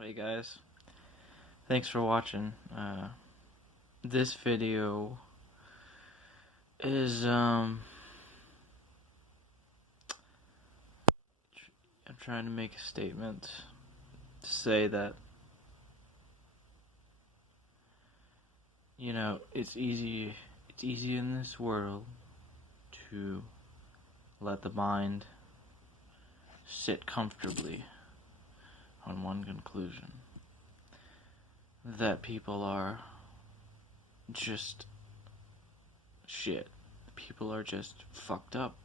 Hey guys, thanks for watching. This video is I'm trying to make a statement to say that it's easy in this world to let the mind sit comfortably on one conclusion, that people are just shit. People are just fucked up,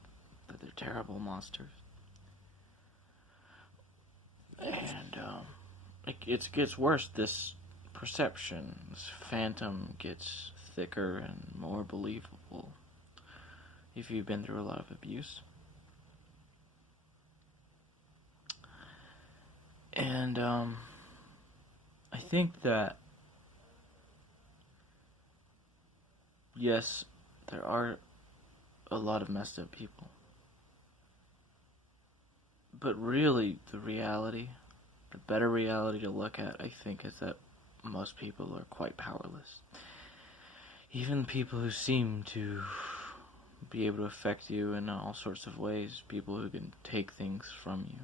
that they're terrible monsters. And it gets worse. This perception, this phantom gets thicker and more believable if you've been through a lot of abuse. And I think that yes, there are a lot of messed up people, but really the better reality to look at, I think, is that most people are quite powerless. Even people who seem to be able to affect you in all sorts of ways, people who can take things from you,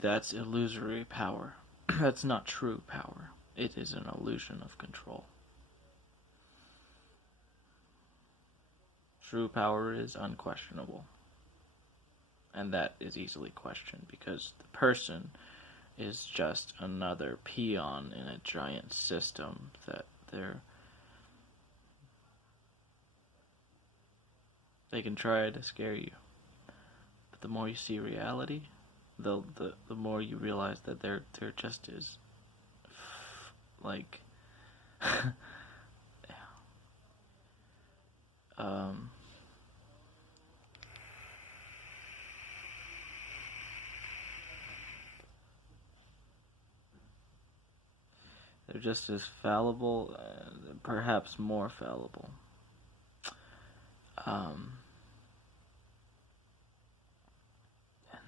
that's illusory power. That's not true power. It is an illusion of control. True power is unquestionable. And that is easily questioned because the person is just another peon in a giant system that they can try to scare you. But the more you see reality, the more you realize that there just is like they're just as fallible, perhaps more fallible.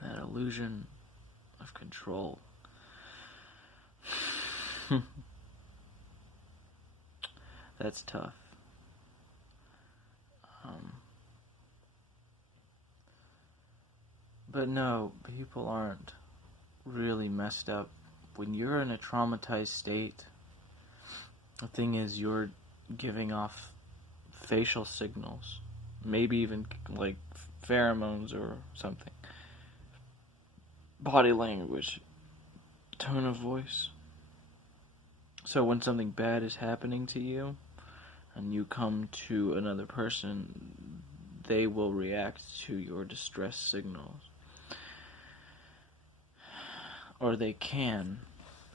And that illusion of control. That's tough. But no, people aren't really messed up. When you're in a traumatized state, the thing is you're giving off facial signals, maybe even like pheromones or something, body language, tone of voice. So when something bad is happening to you and you come to another person, they will react to your distress signals. Or they can,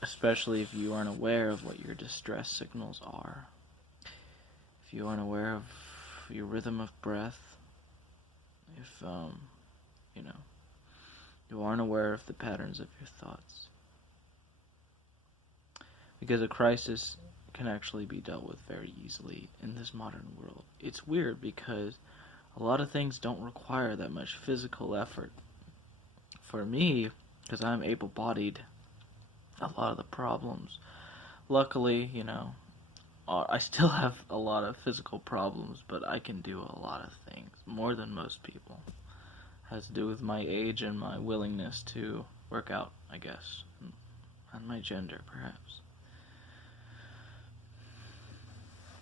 especially if you aren't aware of what your distress signals are. If you aren't aware of your rhythm of breath, if you aren't aware of the patterns of your thoughts. Because a crisis can actually be dealt with very easily in this modern world. It's weird because a lot of things don't require that much physical effort. For me, because I'm able-bodied, a lot of the problems, luckily, I still have a lot of physical problems, but I can do a lot of things, more than most people. It has to do with my age and my willingness to work out, I guess, and my gender, perhaps.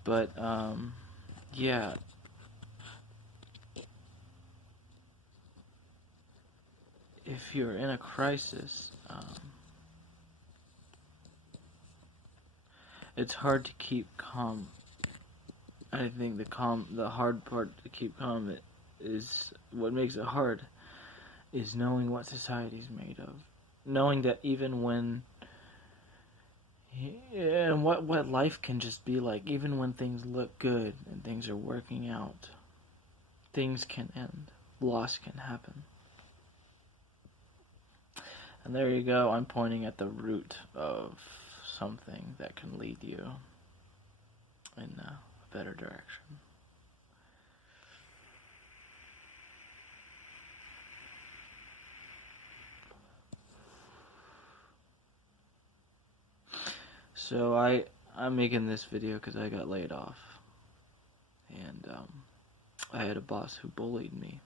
But, yeah. If you're in a crisis, it's hard to keep calm. I think the hard part to keep calm is what makes it hard is knowing what society's made of. Knowing that even when and what life can just be like, even when things look good and things are working out, things can end. Loss can happen. And there you go, I'm pointing at the root of something that can lead you in a better direction. So I'm making this video because I got laid off, and I had a boss who bullied me.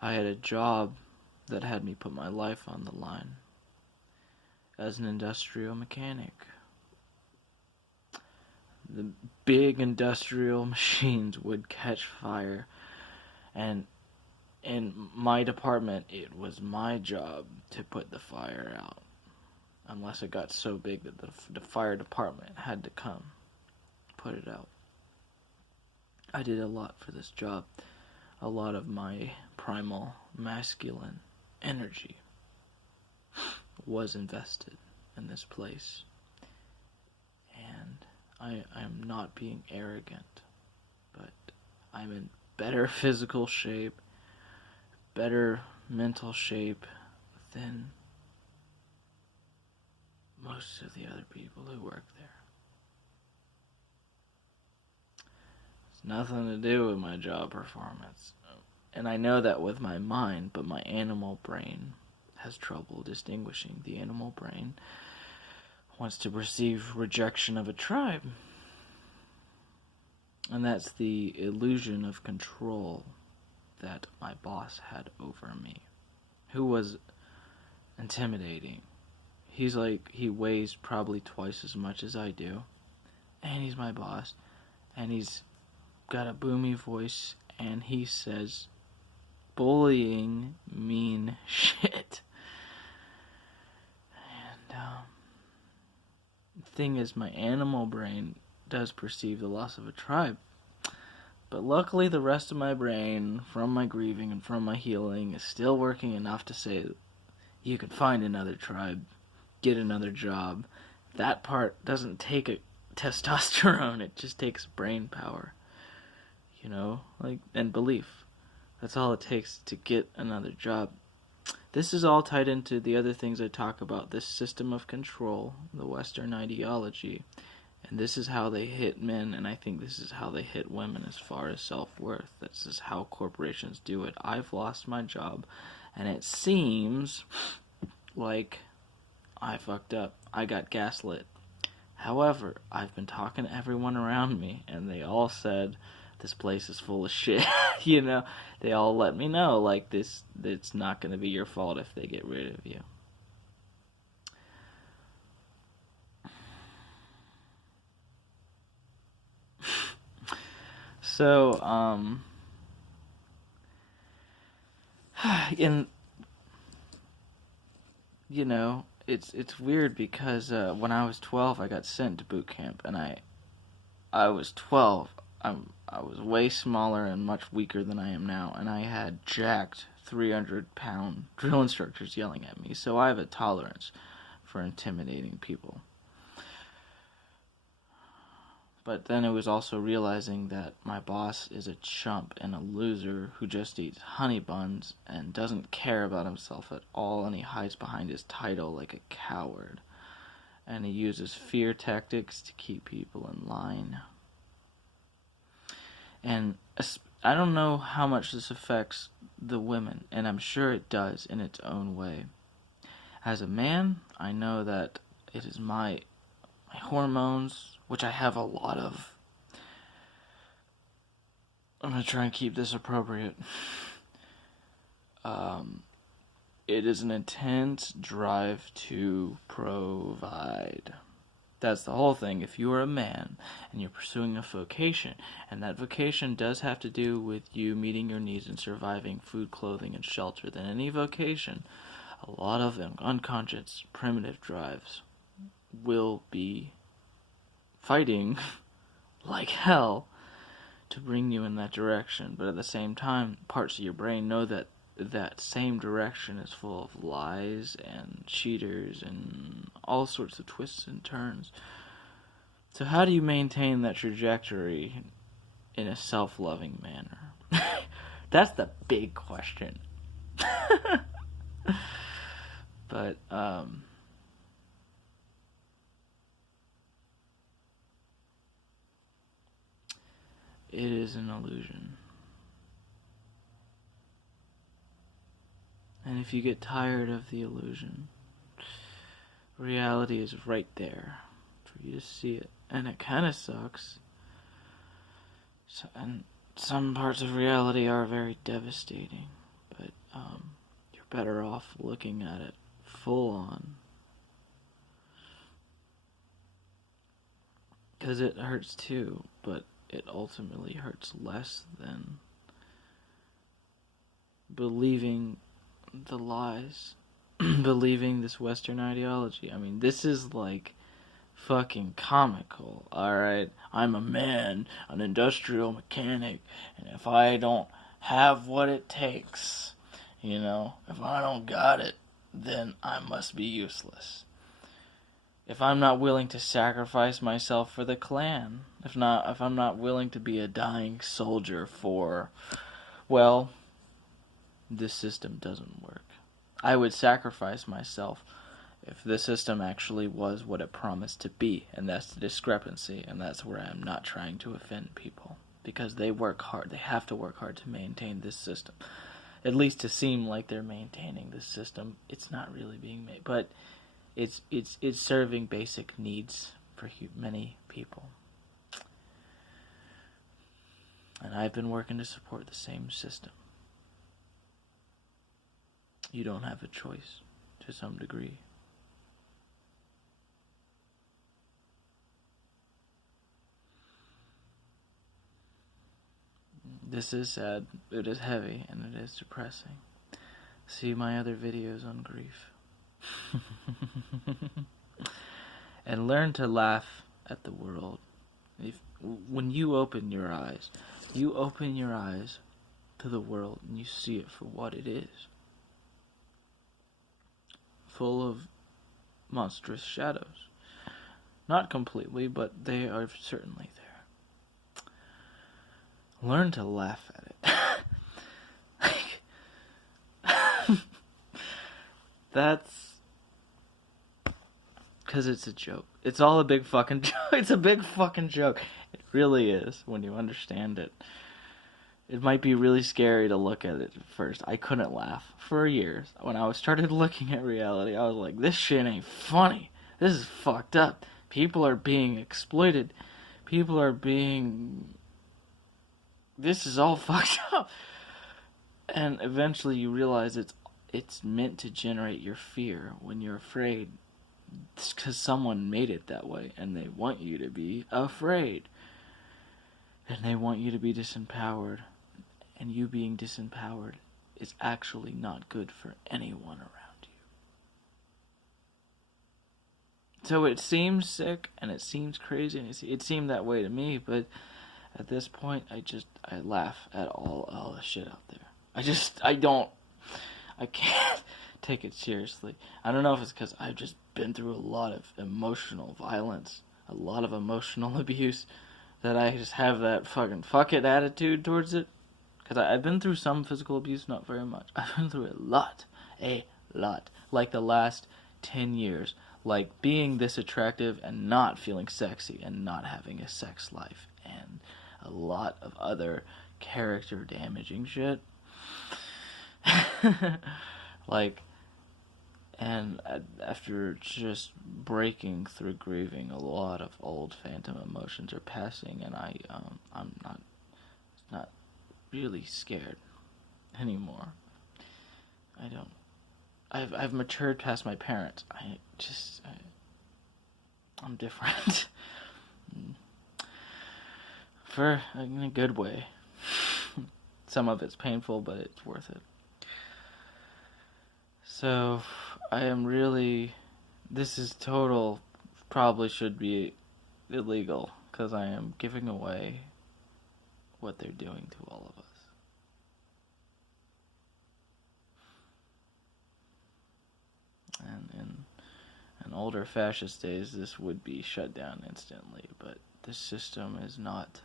I had a job that had me put my life on the line as an industrial mechanic. The big industrial machines would catch fire, and in my department, it was my job to put the fire out, unless it got so big that the fire department had to come put it out. I did a lot for this job. A lot of my primal masculine energy was invested in this place. And I am not being arrogant, but I'm in better physical shape, better mental shape than most of the other people who work there. It's nothing to do with my job performance. And I know that with my mind, but my animal brain has trouble distinguishing. The animal brain wants to perceive rejection of a tribe. And that's the illusion of control that my boss had over me, who was intimidating. He weighs probably twice as much as I do, and he's my boss, and he's got a boomy voice, and he says bullying mean shit. And the thing is, my animal brain does perceive the loss of a tribe, but luckily the rest of my brain, from my grieving and from my healing, is still working enough to say you can find another tribe, get another job. That part doesn't take a testosterone, it just takes brain power, and belief. That's all it takes to get another job. This is all tied into the other things I talk about, this system of control, the Western ideology, and this is how they hit men, and I think this is how they hit women as far as self-worth. This is how corporations do it. I've lost my job, and it seems like I fucked up. I got gaslit. However, I've been talking to everyone around me, and they all said, this place is full of shit. They all let me know, it's not going to be your fault if they get rid of you. So, it's weird because when I was 12, I got sent to boot camp, and I was 12. I was way smaller and much weaker than I am now, and I had jacked 300-pound drill instructors yelling at me, so I have a tolerance for intimidating people. But then it was also realizing that my boss is a chump and a loser who just eats honey buns and doesn't care about himself at all, and he hides behind his title like a coward. And he uses fear tactics to keep people in line. And I don't know how much this affects the women, and I'm sure it does in its own way. As a man, I know that it is my hormones, which I have a lot of. I'm going to try and keep this appropriate. It is an intense drive to provide. That's the whole thing. If you are a man and you're pursuing a vocation, and that vocation does have to do with you meeting your needs and surviving food, clothing, and shelter, then any vocation, a lot of them unconscious, primitive drives will be fighting like hell to bring you in that direction. But at the same time, parts of your brain know that that same direction is full of lies and cheaters and all sorts of twists and turns. So how do you maintain that trajectory in a self-loving manner? That's the big question. But it is an illusion. And if you get tired of the illusion, reality is right there for for you to see it. And it kind of sucks. And some parts of reality are very devastating, but you're better off looking at it full on. Because it hurts too, but it ultimately hurts less than believing the lies, believing this Western ideology. I mean, this is like fucking comical, alright? I'm a man, an industrial mechanic, and if I don't have what it takes, if I don't got it, then I must be useless. If I'm not willing to sacrifice myself for the clan, if I'm not willing to be a dying soldier for, well, this system doesn't work. I would sacrifice myself if the system actually was what it promised to be, and that's the discrepancy, and that's where I'm not trying to offend people, because they work hard, they have to work hard to maintain this system, at least to seem like they're maintaining this system. It's not really being made, but it's serving basic needs for many people, and I've been working to support the same system. You don't have a choice, to some degree. This is sad, it is heavy, and it is depressing. See my other videos on grief. And learn to laugh at the world. When you open your eyes to the world and you see it for what it is. Full of monstrous shadows. Not completely, but they are certainly there. Learn to laugh at it. That's because it's a joke. It's all a big fucking joke. It's a big fucking joke. It really is when you understand it. It might be really scary to look at it at first. I couldn't laugh for years. When I started looking at reality, I was like, this shit ain't funny. This is fucked up. People are being exploited. This is all fucked up. And eventually you realize it's meant to generate your fear when you're afraid. It's because someone made it that way, and they want you to be afraid. And they want you to be disempowered. And you being disempowered is actually not good for anyone around you. So it seems sick, and it seems crazy, and it seemed that way to me, but at this point, I laugh at all the shit out there. I can't take it seriously. I don't know if it's because I've just been through a lot of emotional violence, a lot of emotional abuse, that I just have that fucking fuck it attitude towards it. Because I've been through some physical abuse, not very much. I've been through a lot. Like the last 10 years. Like being this attractive and not feeling sexy and not having a sex life. And a lot of other character damaging shit. And after just breaking through grieving, a lot of old phantom emotions are passing, and I'm not really scared anymore. I've matured past my parents. I'm different. In a good way. Some of it's painful, but it's worth it. So, this is probably should be illegal, because I am giving away what they're doing to all of us. And in older fascist days, this would be shut down instantly, but this system is not,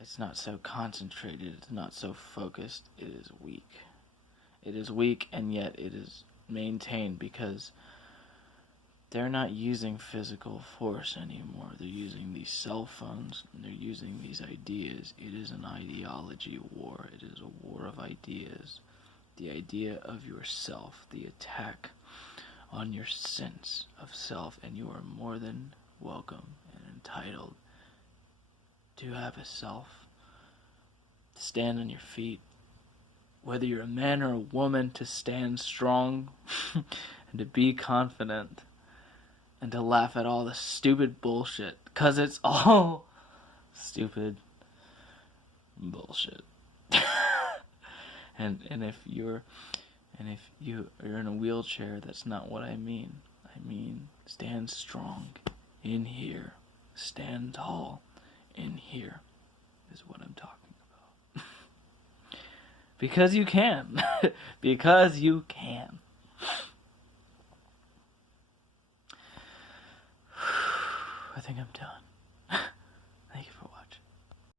it's not so concentrated, it's not so focused, it is weak. It is weak, and yet it is maintained because they're not using physical force anymore. They're using these cell phones, and they're using these ideas. It is an ideology war. It is a war of ideas. The idea of yourself, the attack on your sense of self, and you are more than welcome and entitled to have a self, to stand on your feet, whether you're a man or a woman, to stand strong and to be confident and to laugh at all the stupid bullshit, because it's all stupid bullshit. and if you're in a wheelchair, that's not what I mean. I mean, stand strong in here. Stand tall in here is what I'm talking about. Because you can. Because you can. I think I'm done.